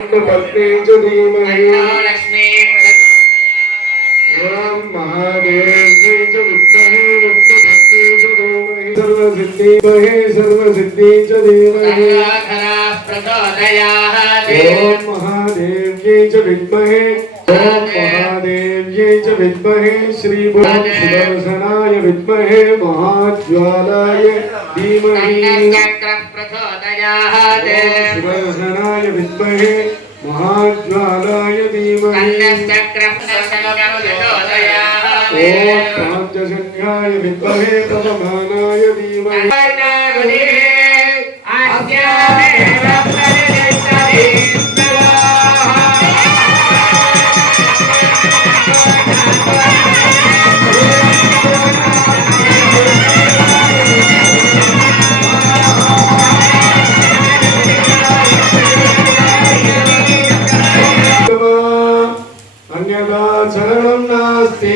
पत्नी च धीमहि ओम महादेव्यै च विद्महे विष्णुपत्नी च धीमहि सर्वसिद्धि च धीमहि ओम महादेव्यै च विद्महे ओम महादेव्यै च विद्महे श्री सुदर्शनाय विद्महे महाज्वालाय धीमहि सुदर्शनाय विद्महे महाज्वालाय धीमहि ओम पांचजन्याय विद्महे पवमानाय धीमहि अन्यथा शरणं नास्ति।